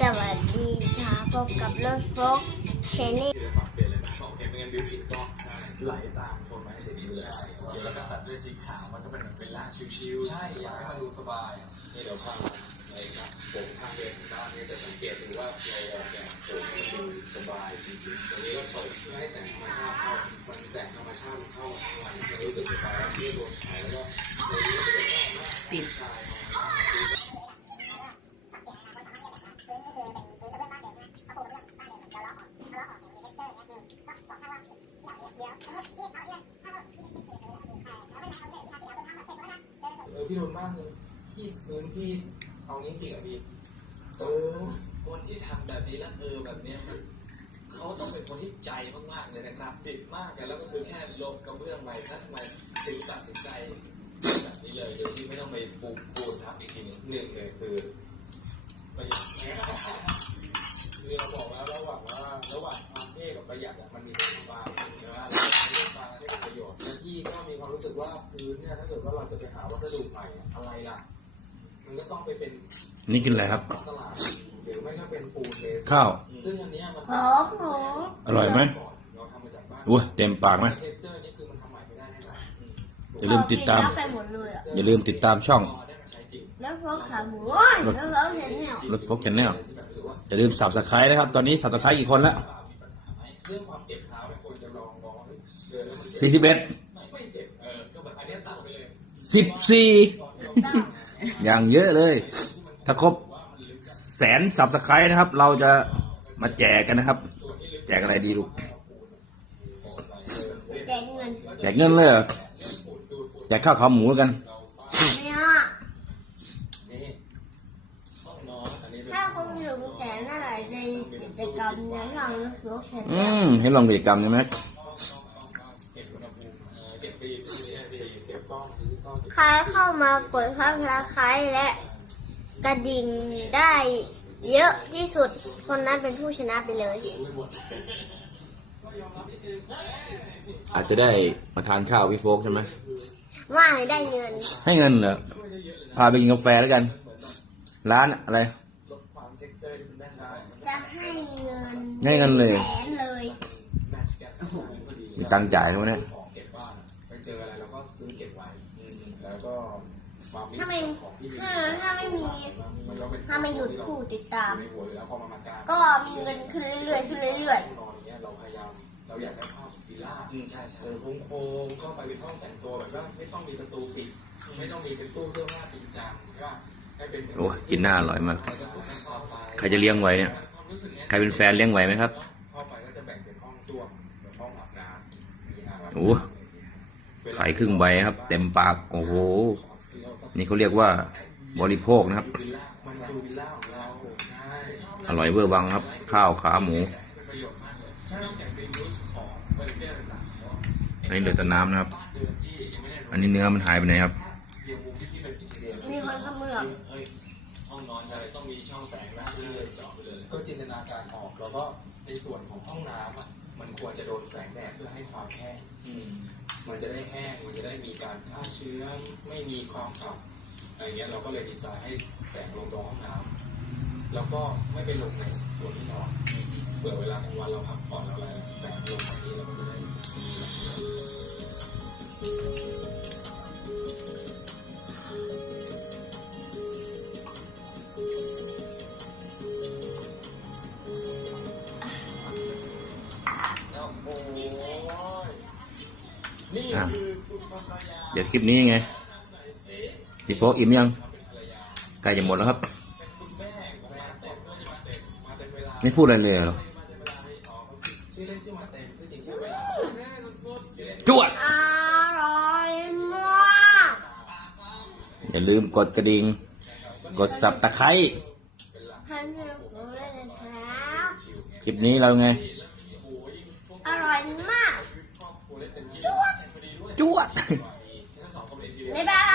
สวัสดีค่ะพบกับรถฟกเชนนี่จะปรับเปลี่ยนอะไรต่างๆโอเคไม่งั้นบิวอินก็ไหลตามโทนไม้สีนี้เลยโอเคแล้วก็ตัดด้วยสีขาวมันก็เป็นแบบเป็นล่างชิวๆใช่อยากให้มันดูสบายนี่เดี๋ยวพาไปครับผมทางเดินบ้านเนี่ยจะสังเกตดูว่าเราออกแบบผมมันดูสบายจริงๆตรงนี้ก็เปิดเพื่อให้แสงธรรมชาติเข้ามันแสงธรรมชาติมันเข้าทั้งวันมันรู้สึกสบายแล้วที่รวมถ่ายแล้วก็ในนี้ก็เป็นว่าปิดชาย เออพี่โดนมากเลยพี่พื้นพี่เอานี้จริงเหรอพี่เออคนที่ทำแบบนี้แล้วเออแบบเนี้ยมันเขาต้องเป็นคนที่ใจมากๆเลยนะครับติดมากเลยแล้วก็คือแค่ลงกระเบื้องใหม่ทักมาถึงตัดสินใจแบบนี้เลยโดยที่ไม่ต้องไปปูปูนทับอีกทีหนึ่งเลยคือไป ประหยัดอะมันมีความบางใช่ไหมเราใช้เรื่องบางให้เป็นประโยชน์และที่ก็มีความรู้สึกว่าพื้นเนี่ยถ้าเกิดว่าเราจะไปหาวัสดุใหม่อะอะไรล่ะ มันก็ต้องไปเป็นนี่กินอะไรครับตลาดหรือไม่ก็เป็นปูนเบสข้าวซึ่งอันเนี้ยมันขอหมูอร่อยไหมเราทำมาจากบ้านอุ้ยเต็มปากไหมเทคเจอร์นี่คือมันทำใหม่ไม่ได้แน่นอนอย่าลืมติดตามแล้วไปหมดเลยอะอย่าลืมติดตามช่องพอได้มาใช้จริงแล้วฟกขาหมูโอ้ยแล้วฟกเชนเนี่ยรถโฟกแนแนลอย่าลืมสับสไครต์นะครับ ตอนนี้สับสไครต์กี่คนละ เรื่องความเจ็บเท้าเนี่ยควรจะลองมองเดินแล้วมันเจ็บสี่สิบเอ็ดไม่เจ็บเออก็แบบอันเนี้ยตัดไปเลยสิบสี่ต้องอย่างเยอะเลย ถ้าครบแสนสับสไครต์นะครับ เราจะมาแจกกันนะครับ แจกอะไรดีลูก แจกเงิน แจกเงินเลยเหรอแจกข้าวขาหมูกัน เนี่ย นี่ ห้องนอนอันนี้เป็น ถ้าคนถึ งแสนอะไรในกิจกรรมในทางรถฟกเชนอืเนี่ยมให้ลองกิจกรรมใช่ไหมเก็บอุณหภูมิเออเก็บปีนี่พี่เก็บกล้องดิจิตอลใครเข้ามากดพักราคายและ กระดิ่งได้เยอะที่สุดคนนั้นเป็นผู้ชนะไปเลย อาจจะได้มาทานข้าวพี่โฟกใช่ไหมว่าให้ได้เงิน ให้เงินเหรอพาไปกินกาแฟแล้วกัน ร้านอะไร งินให้เงินเลยแสนเลยแมทช์กันพอดีมีตังค์จ่ายเขาไหมเนี่ยของเก็บบ้านอะไปเจออะไรเราก็ซื้อเก็บไว้อืมแล้วก็ความมิถ้าไม่ของที่ถ้าถ้าไม่มี มันก็เป็นถ้าไม่หยุดผู้ติดตาม ในหัวอยู่แล้วพอมันมากลางก็มีเงินขึ้นเรื่อยๆขึ้นเรื่อยห้องนอนอย่างเงี้ยเราพยายามเราอยากได้ภาพวิลล่าอืมใช่ใช่เออโค้งๆก็ไปเป็นห้องแต่งตัวแบบว่าไม่ต้องมีประตูปิดไม่ต้องมีเป็นตู้เสื้อผ้าจริงจังใช่ป่ะให้เป็นเหมือนโอ้ยกินหน้าอร่อยมากแล้วก็เข้าไปใครจะเลี้ยงไว้เนี่ย ใครเป็นแฟนเลี้ยงไหวไหมครับเข้าไปก็จะแบ่งเป็นห้องส้วมเป็นห้องอาบน้ำมีอ่างอาบน้ำโอ้ไข่ครึ่งใบครับ เต็มปาก โอ้โห นี่เขาเรียกว่าบริโภคนะครับ อร่อยเวอร์วังครับ ข้าวขาหมูอันนี้เหลือแต่น้ำนะครับ อันนี้เนื้อมันหายไปไหนครับ มีคนเขมือบ องนอนอะไรต้องมีช่องแสงนะเรื่อยๆเจาะไปเลย ก็จินตนาการออกแล้วก็ในส่วนของห้องน้ำอะมันควรจะโดนแสงแดดเพื่อให้ความแห้งอืมมันจะได้แห้งมันจะได้มีการฆ่าเชื้อไม่มีความอับอะไรเงี้ยเราก็เลยดีไซน์ให้แสงลงตรงห้องน้ำแล้วก็ไม่ไปลงในส่วนที่นอนเผื่อเวลากลางวันเราพักผ่อนเราอะไรแสงลงตรงนี้เราก็จะได้มีลักษณะแล้ว เดี๋ยวคลิปนี้ไงดีโฟอิ่มยังใกล้จะหมดแล้วครับ ไม่พูดอะไรเลยเหรอจวดอร่อยมากอย่าลืมกดกระดิ่งกดสับตะไคร้คลิปนี้เราไง อร่อยมาก จวด บ๊ายบาย